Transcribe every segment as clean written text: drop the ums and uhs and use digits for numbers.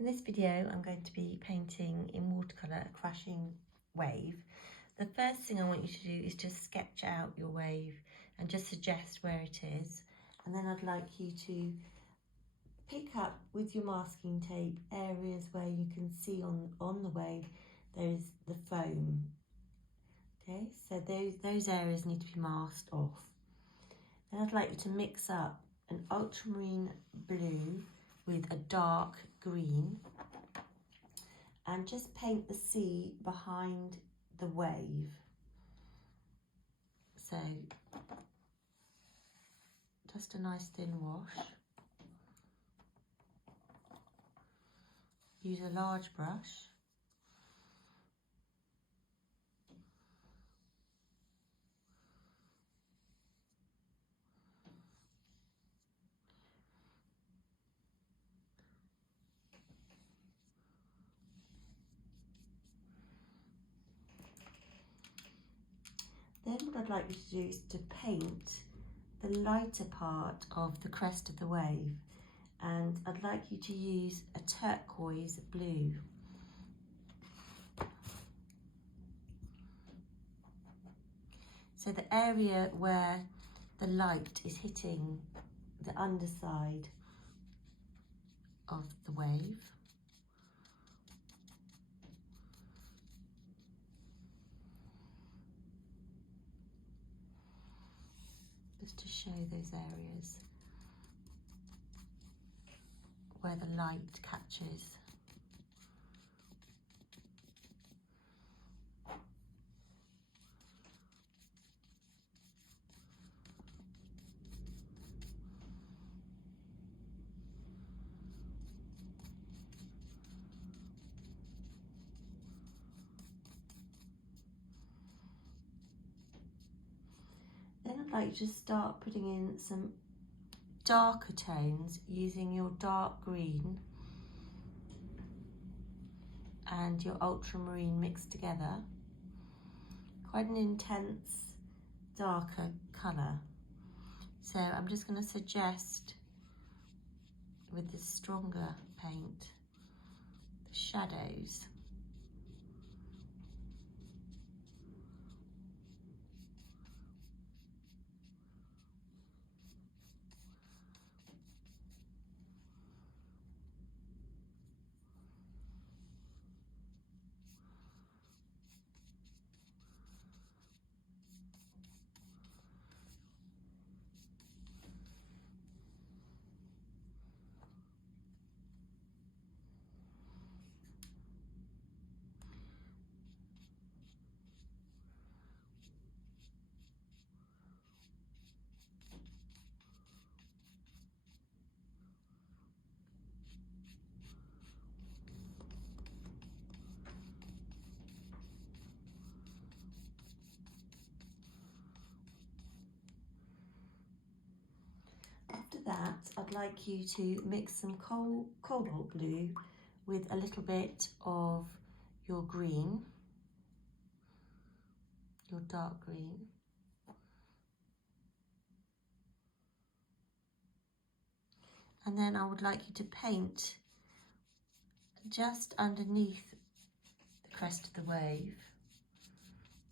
In this video, I'm going to be painting in watercolour a crashing wave. The first thing I want you to do is just sketch out your wave and just suggest where it is. And then I'd like you to pick up with your masking tape areas where you can see on the wave there's the foam. Okay, so those areas need to be masked off. Then I'd like you to mix up an ultramarine blue with a dark green and just paint the sea behind the wave. So just a nice thin wash. Use a large brush. Then what I'd like you to do is to paint the lighter part of the crest of the wave, and I'd like you to use a turquoise blue. So the area where the light is hitting the underside of the wave. Just to show those areas where the light catches. Then I'd like you to start putting in some darker tones using your dark green and your ultramarine mixed together. Quite an intense, darker colour. So I'm just going to suggest with this stronger paint the shadows. After that, I'd like you to mix some cobalt blue with a little bit of your green, your dark green. And then I would like you to paint just underneath the crest of the wave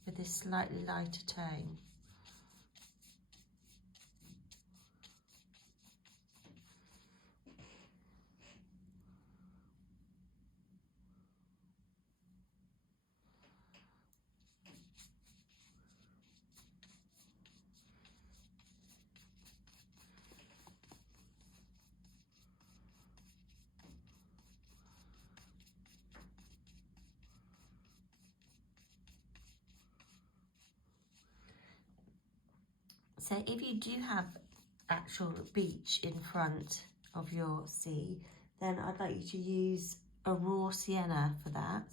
with this slightly lighter tone. So if you do have actual beach in front of your sea, then I'd like you to use a raw sienna for that.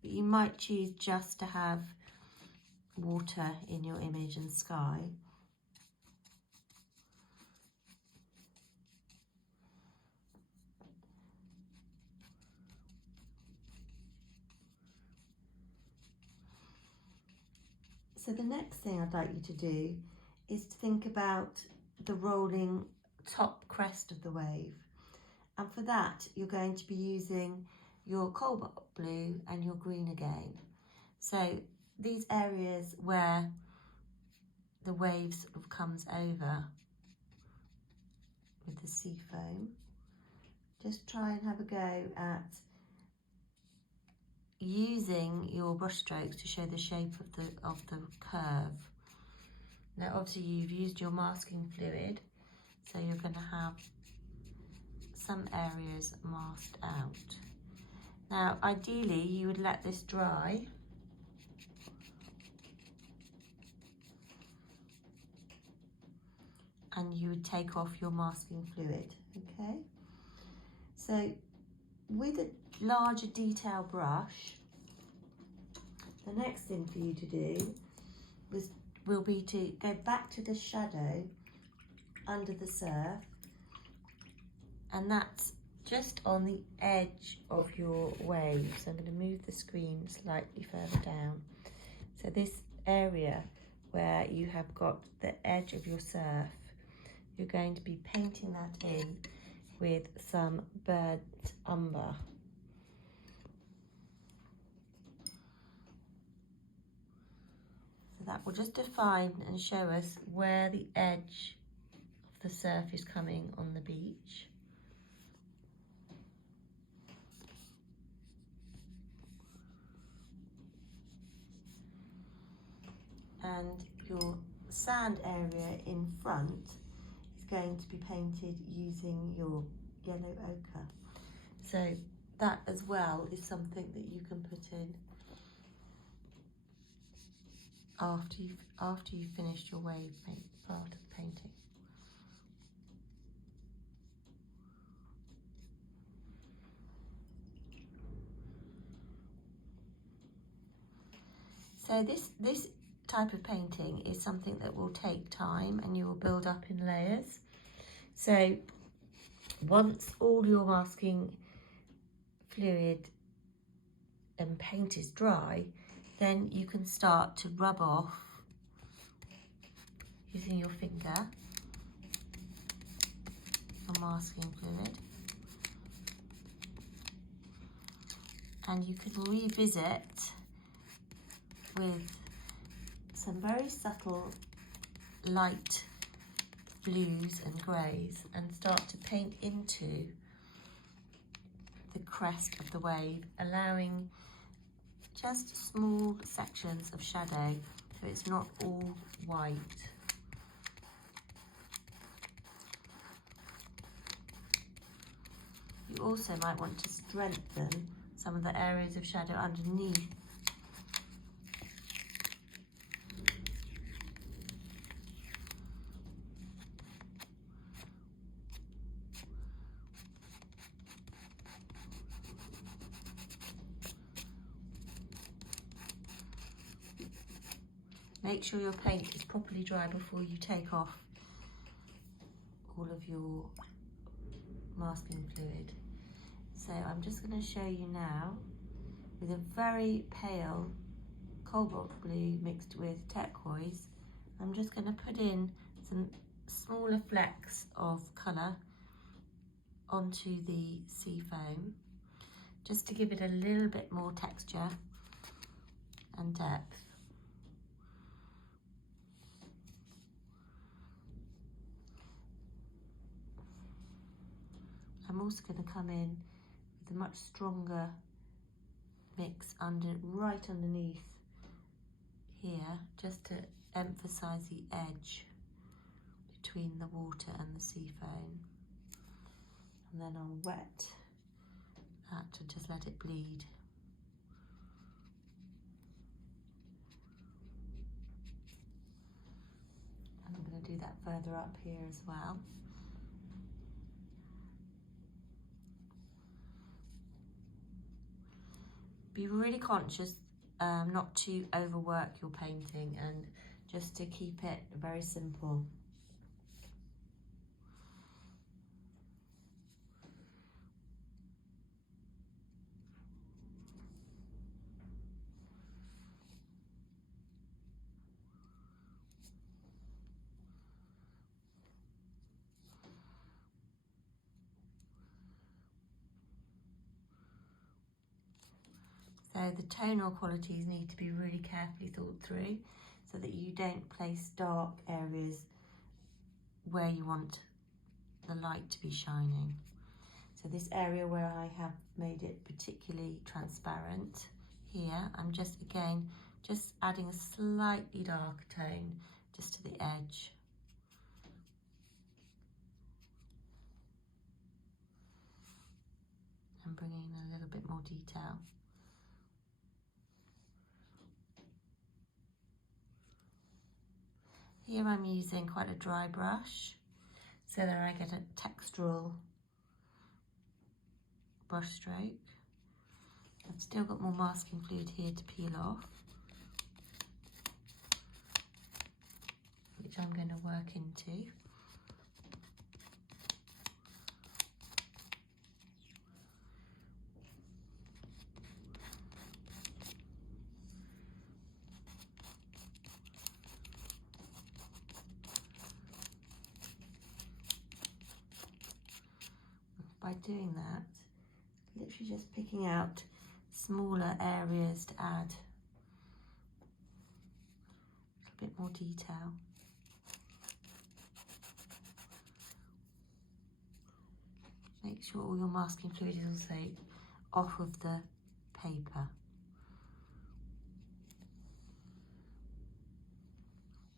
But you might choose just to have water in your image and sky. So the next thing I'd like you to do is to think about the rolling top crest of the wave. And for that, you're going to be using your cobalt blue and your green again. So these areas where the wave sort of comes over with the sea foam, just try and have a go at using your brush strokes to show the shape of the curve. Now obviously you've used your masking fluid, so you're going to have some areas masked out. Now ideally you would let this dry, and you would take off your masking fluid, okay? So with a larger detail brush, the next thing for you to do will be to go back to the shadow under the surf, and that's just on the edge of your wave. So I'm going to move the screen slightly further down. So this area where you have got the edge of your surf, you're going to be painting that in with some burnt umber. So that will just define and show us where the edge of the surf is coming on the beach. And your sand area in front is going to be painted using your yellow ochre. So that as well is something that you can put in after you've finished your wave paint part of the painting. So this type of painting is something that will take time, and you will build up in layers. So once all your masking fluid and paint is dry, then you can start to rub off using your finger your masking fluid, and you can revisit with some very subtle light blues and greys and start to paint into the crest of the wave, allowing just small sections of shadow so it's not all white. You also might want to strengthen some of the areas of shadow underneath. Make sure your paint is properly dry before you take off all of your masking fluid. So I'm just going to show you now with a very pale cobalt blue mixed with turquoise. I'm just going to put in some smaller flecks of colour onto the sea foam, just to give it a little bit more texture and depth. I'm also going to come in with a much stronger mix right underneath here, just to emphasise the edge between the water and the sea foam. And then I'll wet that to just let it bleed. And I'm going to do that further up here as well. Be really conscious not to overwork your painting, and just to keep it very simple. So the tonal qualities need to be really carefully thought through so that you don't place dark areas where you want the light to be shining. So this area where I have made it particularly transparent, here I'm just adding a slightly darker tone just to the edge. And bringing in a little bit more detail. Here I'm using quite a dry brush so that I get a textural brush stroke. I've still got more masking fluid here to peel off, which I'm going to work into. By doing that, literally just picking out smaller areas to add a bit more detail. Make sure all your masking fluid is also off of the paper.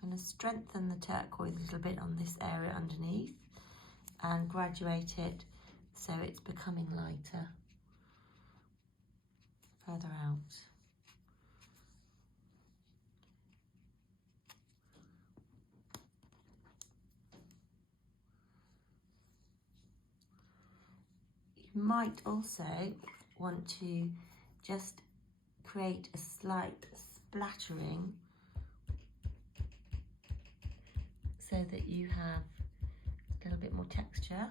I'm going to strengthen the turquoise a little bit on this area underneath and graduate it so it's becoming lighter further out. You might also want to just create a slight splattering so that you have a little bit more texture.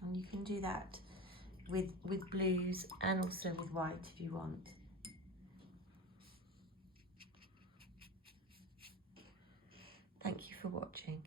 And you can do that with blues and also with white if you want. Thank you for watching.